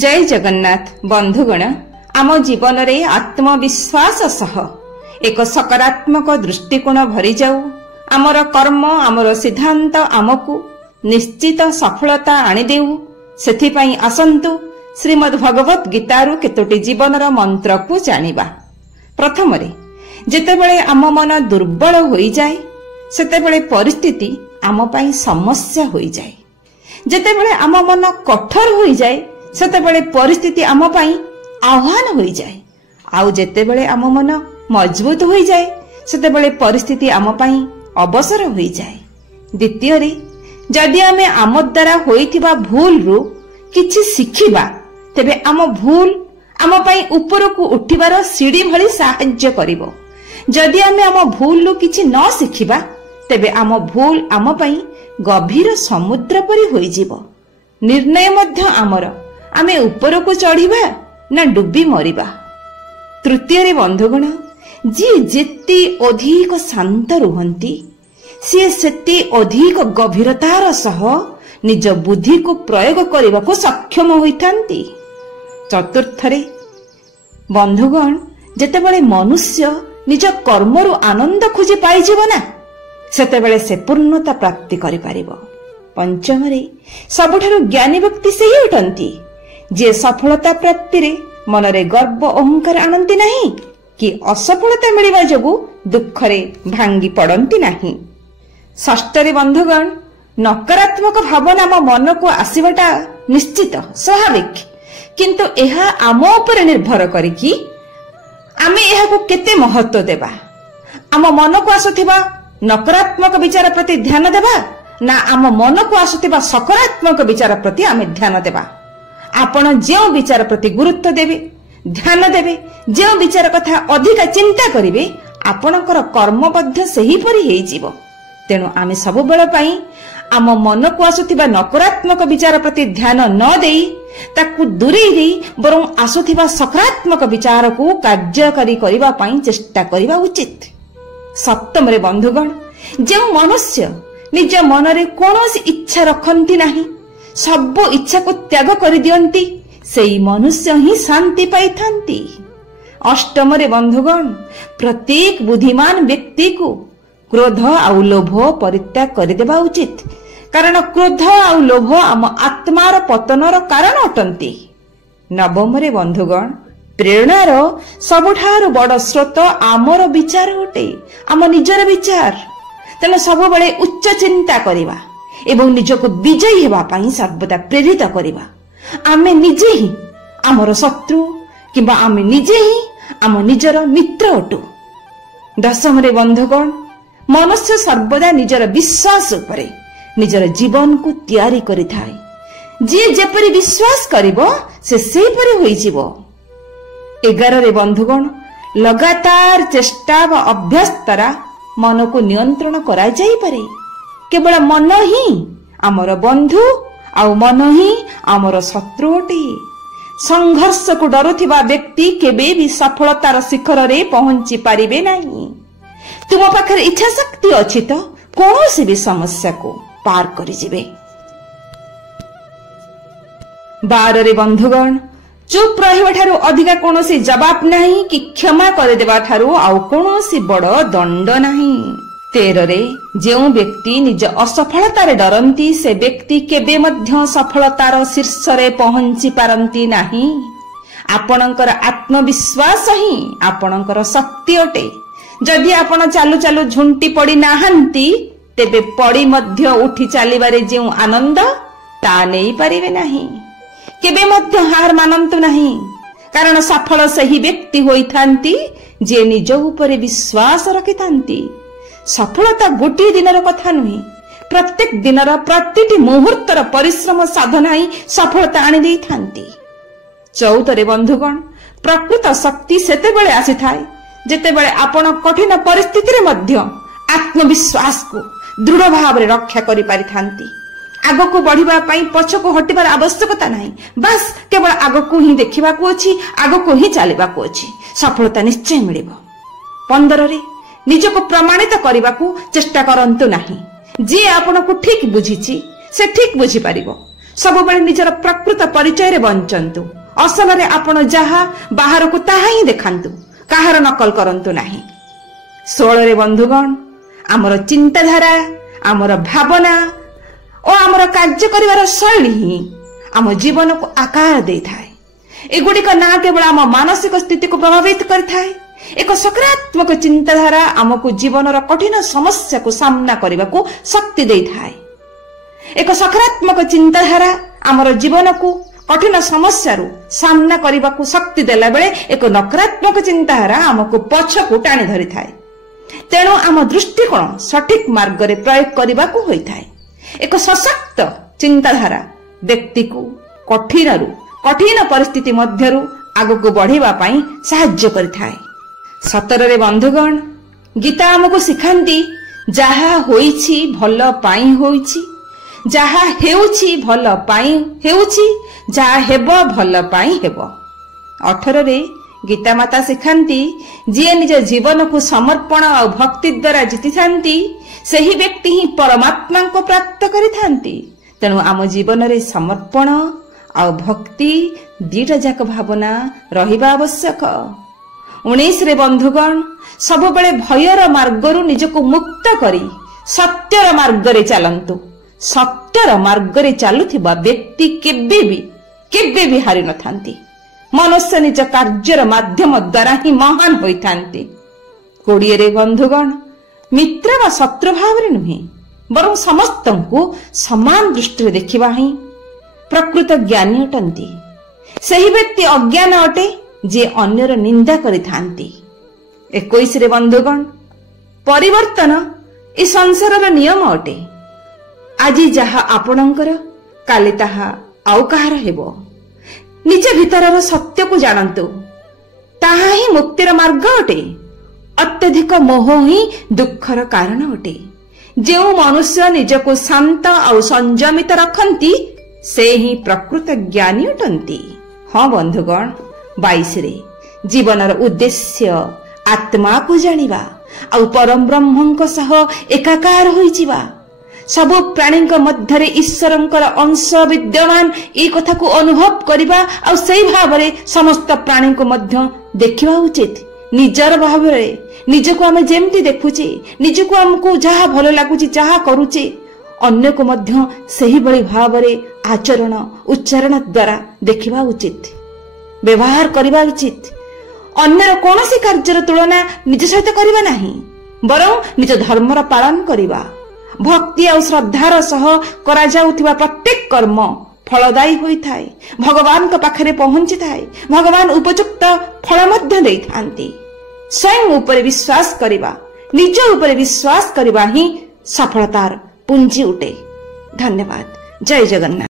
जय जगन्नाथ बंधुगण आम जीवन रे आत्मविश्वास सह एक सकारात्मक दृष्टिकोण भरी जाऊ आमर कर्म आमर सिद्धांत आमको निश्चित सफलता आनी देऊ सेथिपाई आसंतु श्रीमद् भगवत गीतारू केतोटी जीवनर मंत्र को जानिबा। प्रथम रे जेतेबेले आम मन दुर्बल होई जाए सेतेबेले परिस्थिति आम पई समस्या होई जाए। जेतेबेले आम मन कठोर होई जाए सेतेबेले परिस्थिति आम पई आह्वान होई जाए। आउ जेतेबेले आम मन मजबूत होई जाए सेतेबेले परिस्थिति आम पई अवसर होई जाए। द्वितीय रे जदि आमे आम द्वारा होइथिबा भूल रु किछि शिखिबा तेबे आम भूल आम पई ऊपर को उठिबार सीढ़ी भली साहाय्य करिवो। जदि आमे आम भूल रु किछि न शिखिबा तेबे आम भूल आम पई गभीर समुद्र परि होई जिवो। निर्णय मध्य आमर आमे ऊपर को चढ़िबा ना डुबी मरिबा। तृतीय रे बंधुगण जी जेते अधिक शांत रुहंती सी सेते अधिक गभीरतार सह निज बुद्धि को प्रयोग करने को सक्षम होइथांती। चतुर्थ रे बंधुगण जेतेबेले मनुष्य निज कर्मरु आनंद खोजी पाई जीव ना सेतेबेले से पूर्णता प्राप्ति करि पारिबो। पंचम रे सबठारु ज्ञानी व्यक्ति से ही उठंती जे सफलता प्राप्ति रे मनरे गर्व अहंकार आनंती नहीं कि असफलता मिलिबा जोगु दुख रे भांगी पड़ंती नहीं। षष्ठ रे बंधुगण नकारात्मक भावना आम मन को आसीबाटा निश्चित स्वाभाविक किंतु एहा आम उपर निर्भर करिकि आमे एहा को केते महत्व देबा। आम मन को आसुथिबा नकारात्मक विचार प्रति ध्यान देबा ना आम मन को आसुथिबा सकारात्मक विचार प्रति आमे ध्यान देबा। आपण जे विचार प्रति गुरुत्व देबे ध्यान देबे जे विचार कथा अधिक चिंता करिवे आपणकर कर्म मध्य सही परि हेइ जीवो। तेणु आमे सब बेला पई आम मन को आसुथिबा नकारात्मक विचार प्रति ध्यान न देई ताकू दूरेई देई बरं आसुथिबा सकारात्मक विचार को कार्यकारी करिबा पई चेष्टा करिबा उचित। सप्तम रे बंधुगण जे मनुष्य निज मन रे कोनोसी इच्छा रखंती नाही सब इच्छा को त्याग करि दियंती सेई मनुष्य ही शांति पाइथांती। अष्टम रे बंधुगण प्रत्येक बुद्धिमान व्यक्ति को क्रोध आउ लोभ परित्याग करिदेबा उचित कारण क्रोध आउ लोभ आम आत्मार पतनर कारण अटंती। नवम रे बंधुगण प्रेरणार सबठारु बड़ स्रोत आमर विचार होटे आम निजर विचार। तेणु सब बेले उच्च चिंता करिबा एवं निजको विजयी हेबा पई सर्वदा प्रेरित करिबा। आमे निजे ही आमर शत्रु किंबा आमे निजे ही आम निजर मित्र अटु। दशम रे बंधुगण मनुष्य सर्वदा निजर विश्वास उपरे निजर जीवन को तैयारी करिथाय। जे जेपरि विश्वास करिवो से सेपरि होई जीवो। 11 रे बंधुगण लगातार चेष्टा व अभ्यास द्वारा मन को नियंत्रण करा जाई पारे। केवल मन ही आमर बंधु आउ मन ही आमर शत्रु अटे। संघर्ष को डरुथिबा व्यक्ति केबे भी सफलतार शिखर रे पहुंची पारिबे नहीं। तुम पाखरे इच्छा शक्ति अछि तो कौनसी भी समस्या को पार करि जिवे। 12 रे बंधुगण चुप रहिबा ठारू अधिका कौनसी जवाब नहीं कि क्षमा कर देबा ठारू आउ कौनसी बड़ दंड नहीं। 13 रे जेउ व्यक्ति निज असफलतार डरंती से व्यक्ति केबे मध्य सफलतार शीर्ष रे पहुंची पारंती नहीं। आपणकर आत्मविश्वास ही आपणकर शक्ति अटे। जदि आपण चालू चालू झुंटी पड़ी नाहंती तेबे पड़ी मध्य उठी चलिबारे जेउ आनंद ता नहीं पारिबे नहीं। केबे मध्य हार मानंतु नहीं कारण सफल सही व्यक्ति होइथांती जे निज ऊपर विश्वास रखिथांती। सफलता गोटे दिनर कथा नुहे प्रत्येक दिनर प्रतिटी मुहूर्तर परिश्रम साधना ही सफलता आनी देइथांती। 14 रे बंधुगण प्रकृत शक्ति सेतेबेले आसीथाय जेतेबेले आपण कठिन परिस्थिति रे मध्य आत्मविश्वास को दृढ़ भाव रे रक्षा करि पारिथांती। आगो को बढ़िबा पई पछ को हटिबार आवश्यकता नहीं बस केवल आगो को ही देखिबा को अछि आगो को ही चलिबा को अछि सफलता निश्चय मिलिबो। 15 रे निजको प्रमाणित करबा को चेष्टा करंतु नहीं। जे आपण को ठीक बुझिछि से ठीक बुझी पारिबो। ସବୁବେଳେ ନିଜର ପ୍ରକୃତ ପରିଚୟରେ ବଞ୍ଚନ୍ତୁ। ଅସଲରେ ଆପଣ ଯାହା ବାହାରକୁ ତାହା ହିଁ ଦେଖାନ୍ତୁ, କାହାର ନକଲ କରନ୍ତୁ ନାହିଁ। 16ରେ ବନ୍ଧୁଗଣ, ଆମର ଚିନ୍ତାଧାରା, ଆମର ଭାବନା ଓ ଆମର କାର୍ଯ୍ୟ କରିବାର ଶୈଳୀ ହିଁ ଆମ ଜୀବନକୁ ଆକାର ଦେଇଥାଏ। ଏଗୁଡ଼ିକ ନା କେବଳ ଆମ ମାନସିକ ସ୍ଥିତିକୁ ପ୍ରଭାବିତ କରିଥାଏ, ଏକ ସକାରାତ୍ମକ ଚିନ୍ତାଧାରା ଆମକୁ ଜୀବନର କଠିନ ସମସ୍ୟାକୁ ସାମ୍ନା କରିବାକୁ ଶକ୍ତି ଦେଇଥାଏ। ଏକ ସକାରାତ୍ମକ ଚିନ୍ତାଧାରା ଆମର ଜୀବନକୁ କଠିନ ସମସ୍ୟାରୁ ସାମ୍ନା କରିବାକୁ ଶକ୍ତି ଦେଲା ବେଳେ ଏକ ନକାରାତ୍ମକ ଚିନ୍ତାଧାରା ଆମକୁ ପଛକୁ ଟାଣି ଧରିଥାଏ। ତେଣୁ ଆମ ଦୃଷ୍ଟିକୋଣ ସଠିକ ମାର୍ଗରେ ପ୍ରୟୋଗ କରିବାକୁ ହୋଇଥାଏ। ଏକ ସଶକ୍ତ ଚିନ୍ତାଧାରା ବ୍ୟକ୍ତିକୁ କଠିନ ପରିସ୍ଥିତି ମଧ୍ୟରୁ ଆଗକୁ ବଢିବା ପାଇଁ ସାହାଯ୍ୟ କରିଥାଏ। 17ରେ ବନ୍ଧୁଗଣ, ଗୀତା ଆମକୁ ଶିଖାନ୍ତି ଯାହା ହୋଇଛି ଭଲ ପାଇଁ ହୋଇଛି, ଯାହା ହେଉଛି ଭଲ ପାଇଁ ହେଉଛି, ଯାହା ହେବ ଭଲ ପାଇଁ ହେବ। 18ରେ ଗୀତାମାତା ଶିଖାନ୍ତି ଯିଏ ନିଜ ଜୀବନକୁ ସମର୍ପଣ ଆଉ ଭକ୍ତି ଦ୍ୱାରା ଜିତିଥାନ୍ତି ସେହି ବ୍ୟକ୍ତି ହିଁ ପରମାତ୍ମାଙ୍କୁ ପ୍ରାପ୍ତ କରିଥାନ୍ତି। ତେଣୁ ଆମ ଜୀବନରେ ସମର୍ପଣ ଆଉ ଭକ୍ତି ଦିଟା ଯାକ ଭାବନା ରହିବା ଆବଶ୍ୟକ। 19ରେ ବନ୍ଧୁଗଣ, ସବୁବେଳେ ଭୟର ମାର୍ଗରୁ ନିଜକୁ ମୁକ୍ତ କରି ସତ୍ୟର ମାର୍ଗରେ ଚାଲନ୍ତୁ। ସତ୍ୟର ମାର୍ଗରେ ଚାଲୁଥିବା ବ୍ୟକ୍ତି କେବେ ବି ହାରି ନଥାନ୍ତି। ମନୁଷ୍ୟ ନିଜ କାର୍ଯ୍ୟର ମାଧ୍ୟମ ଦ୍ୱାରା ହିଁ ମହାନ ହୋଇଥାନ୍ତି। 20ରେ ବନ୍ଧୁଗଣ, ମିତ୍ର ବା ଶତ୍ରୁ ଭାବରେ ନୁହେଁ, ବରଂ ସମସ୍ତଙ୍କୁ ସମାନ ଦୃଷ୍ଟିରେ ଦେଖିବା ହିଁ ପ୍ରକୃତ ଜ୍ଞାନୀ ଅଟନ୍ତି। ସେହି ବ୍ୟକ୍ତି ଅଜ୍ଞାନ ଅଟେ ଯିଏ ଅନ୍ୟର ନିନ୍ଦା କରିଥାନ୍ତି। 21ରେ ବନ୍ଧୁଗଣ, ପରିବର୍ତ୍ତନ ଏ ସଂସାରର ନିୟମ ଅଟେ। ଆଜି ଯାହା ଆପଣଙ୍କର, କାଲି ତାହା ଆଉ କାହାର ହେବ। ନିଜ ଭିତରର ସତ୍ୟକୁ ଜାଣନ୍ତୁ, ତାହା ହିଁ ମୁକ୍ତିର ମାର୍ଗ ଅଟେ। ଅତ୍ୟଧିକ ମୋହ ହିଁ ଦୁଃଖର କାରଣ ଅଟେ। ଯେଉଁ ମନୁଷ୍ୟ ନିଜକୁ ଶାନ୍ତ ଆଉ ସଂଯମିତ ରଖନ୍ତି ସେ ହିଁ ପ୍ରକୃତ ଜ୍ଞାନୀ ଅଟନ୍ତି। ହଁ ବନ୍ଧୁଗଣ, 22ରେ ଜୀବନର ଉଦ୍ଦେଶ୍ୟ ଆତ୍ମାକୁ ଜାଣିବା ଆଉ ପରମ ବ୍ରହ୍ମଙ୍କ ସହ ଏକାକାର ହୋଇଯିବା। ସବୁ ପ୍ରାଣୀଙ୍କ ମଧ୍ୟରେ ଈଶ୍ୱରଙ୍କର ଅଂଶ ବିଦ୍ୟମାନ ଏହି କଥାକୁ ଅନୁଭବ କରିବା ଆଉ ସେହି ଭାବରେ ସମସ୍ତ ପ୍ରାଣୀଙ୍କୁ ମଧ୍ୟ ଦେଖିବା ଉଚିତ। ନିଜର ଭାବରେ ନିଜକୁ ଆମେ ଯେମିତି ଦେଖୁଛେ, ନିଜକୁ ଆମକୁ ଯାହା ଭଲ ଲାଗୁଛି, ଯାହା କରୁଛେ, ଅନ୍ୟକୁ ମଧ୍ୟ ସେହିଭଳି ଭାବରେ ଆଚରଣ ଉଚ୍ଚାରଣ ଦ୍ୱାରା ଦେଖିବା ଉଚିତ, ବ୍ୟବହାର କରିବା ଉଚିତ। ଅନ୍ୟର କୌଣସି କାର୍ଯ୍ୟର ତୁଳନା ନିଜ ସହିତ କରିବା ନାହିଁ, ବରଂ ନିଜ ଧର୍ମର ପାଳନ କରିବା। ଭକ୍ତି ଆଉ ଶ୍ରଦ୍ଧାର ସହ କରାଯାଉଥିବା ପ୍ରତ୍ୟେକ କର୍ମ ଫଳଦାୟୀ ହୋଇଥାଏ, ଭଗବାନଙ୍କ ପାଖରେ ପହଞ୍ଚିଥାଏ। ଭଗବାନ ଉପଯୁକ୍ତ ଫଳ ମଧ୍ୟ ଦେଇଥାନ୍ତି। ସ୍ୱୟଂ ଉପରେ ବିଶ୍ୱାସ କରିବା, ନିଜ ଉପରେ ବିଶ୍ୱାସ କରିବା ହିଁ ସଫଳତାର ପୁଞ୍ଜି ଉଠେ। ଧନ୍ୟବାଦ। ଜୟ ଜଗନ୍ନାଥ।